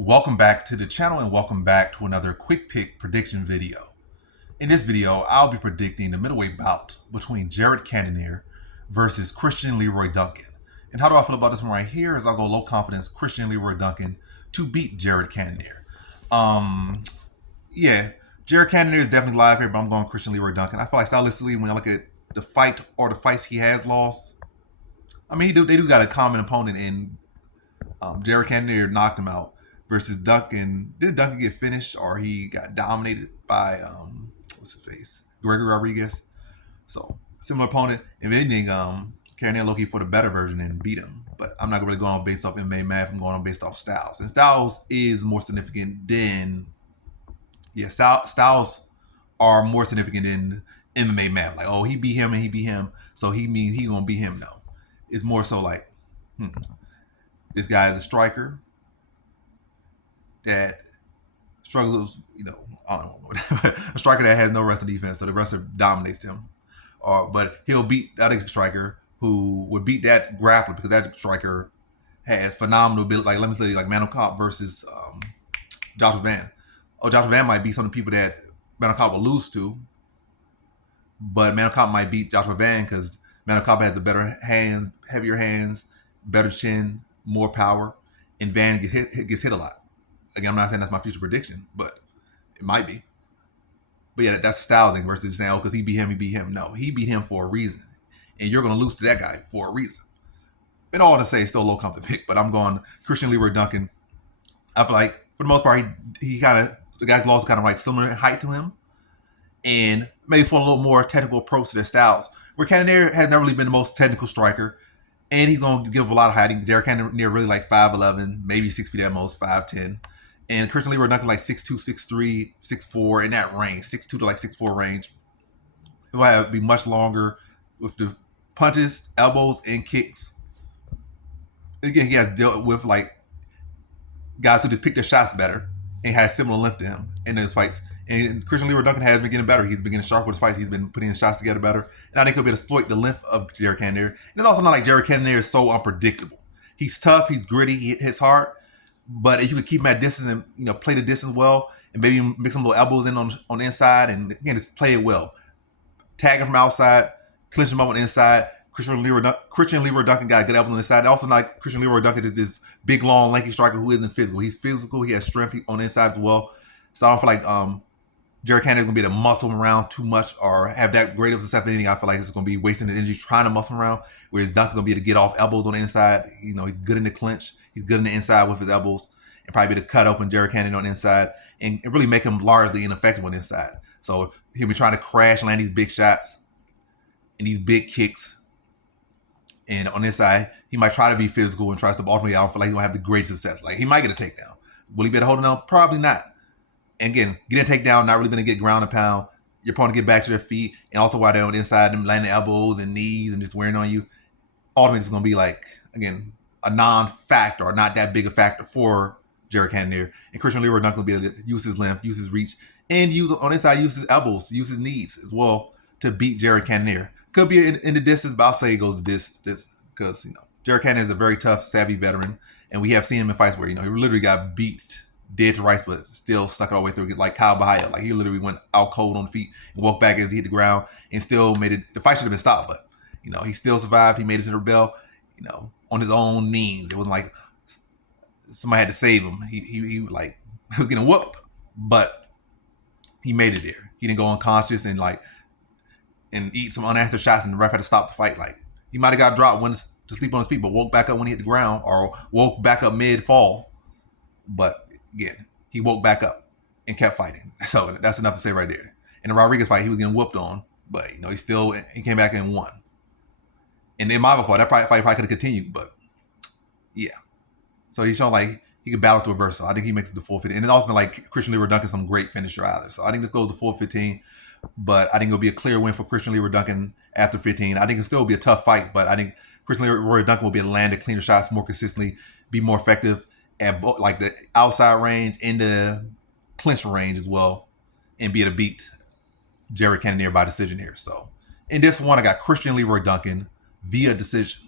Welcome back to the channel and welcome back to another quick pick prediction video. In this video, I'll be predicting the middleweight bout between Cannonier versus Christian Leroy Duncan. And how do I feel about this one right here is I'll go low confidence Christian Leroy Duncan to beat Cannonier. Yeah, Cannonier is definitely live here, but I'm going Christian Leroy Duncan. I feel like stylistically, when I look at the fight or the fights he has lost, I mean, they do got a common opponent in Cannonier knocked him out versus Duncan. Did Duncan get finished or he got dominated by what's his face? Gregory Rodriguez. So similar opponent. If anything, Cannonier looking for the better version and beat him. But I'm not really going on based off MMA math. I'm going on based off styles. And styles is more significant than styles are more significant than MMA math. Like, oh, he beat him and he beat him, so he means he's gonna beat him. No. It's more so like, this guy is a striker that struggles, I don't know, a striker that has no wrestling defense, so the wrestler dominates him. But he'll beat the other striker who would beat that grappler because that striker has phenomenal ability. Like, let me say, like Manel Kape versus Joshua Van. Oh, Joshua Van might beat some of the people that Manel Kape will lose to, but Manel Kape might beat Joshua Van because Manel Kape has the better hands, heavier hands, better chin, more power, and Van gets hit a lot. Again, I'm not saying that's my future prediction, but it might be. But yeah, that's a style thing versus saying, oh, because he beat him. No, he beat him for a reason. And you're going to lose to that guy for a reason. And all to say, still a low confident pick, but I'm going Christian Leroy Duncan. I feel like, for the most part, he kind of, the guys lost kind of like similar height to him. And maybe for a little more technical approach to their styles. Where Cannonier has never really been the most technical striker. And he's going to give a lot of height. Cannonier really like 5'11", maybe 6 feet at most, 5'10". And Christian Leroy Duncan like 6'2", 6'3", 6'4", in that range, 6'2" to like 6'4" range. He'll have to be much longer with the punches, elbows, and kicks. Again, he has dealt with like guys who just pick their shots better and has similar length to him in his fights. And Christian Leroy Duncan has been getting better. He's been getting sharp with his fights. He's been putting his shots together better. And I think he'll be able to exploit the length of Cannonier. And it's also not like Cannonier is so unpredictable. He's tough. He's gritty. He hits hard. But if you could keep him at distance and play the distance well, and maybe mix some little elbows in on the inside, and again, just play it well. Tag him from outside, clinch him up on the inside. Christian Leroy Duncan got good elbows on the inside. And also, not Christian Leroy Duncan is this big, long, lanky striker who isn't physical. He's physical. He has strength on the inside as well. So I don't feel like Cannonier is going to be able to muscle him around too much or have that great of success in anything. I feel like it's going to be wasting the energy trying to muscle him around, whereas Duncan's going to be able to get off elbows on the inside. He's good in the clinch. He's good in the inside with his elbows, and probably be able to cut open Cannonier on the inside and really make him largely ineffective on the inside. So he'll be trying to crash, land these big shots and these big kicks. And on this side, he might try to be physical and tries to ultimately, I don't feel like he's going to have the greatest success. Like, he might get a takedown. Will he be able to hold him down? Probably not. And again, getting a takedown, not really going to get ground and pound. Your opponent get back to their feet, and also while they're on the inside, them landing elbows and knees and just wearing on you. Ultimately, it's going to be like, again, a non-factor or not that big a factor for Cannonier. And Christian Leroy Duncan will be able to use his length, use his reach, and use on his side, use his elbows, use his knees as well to beat Cannonier. Could be in the distance, but I'll say it goes this because Cannonier is a very tough, savvy veteran, and we have seen him in fights where he literally got beat dead to rights, but still stuck it all the way through. Like Kyle Bahia, like he literally went out cold on the feet and walked back as he hit the ground and still made it. The fight should have been stopped, but he still survived. He made it to the bell, on his own knees. It wasn't like somebody had to save him. He was getting whooped, but he made it there. He didn't go unconscious and eat some unanswered shots, and the ref had to stop the fight. Like, he might have got dropped once to sleep on his feet, but woke back up when he hit the ground, or woke back up mid-fall. But again, he woke back up and kept fighting. So that's enough to say right there. In the Rodriguez fight, he was getting whooped on, but he came back and won. And in my fight, that fight probably could have continued, but yeah. So he's shown like he could battle to reverse. So I think he makes it to 4-15. And it's also like Christian Leroy Duncan, some great finisher either. So I think this goes to 4-15. But I think it'll be a clear win for Christian Leroy Duncan after 15. I think it'll still be a tough fight, but I think Christian Leroy Duncan will be able to land the cleaner shots more consistently, be more effective at like the outside range and the clinch range as well, and be able to beat Cannonier by decision here. So in this one, I got Christian Leroy Duncan via decision.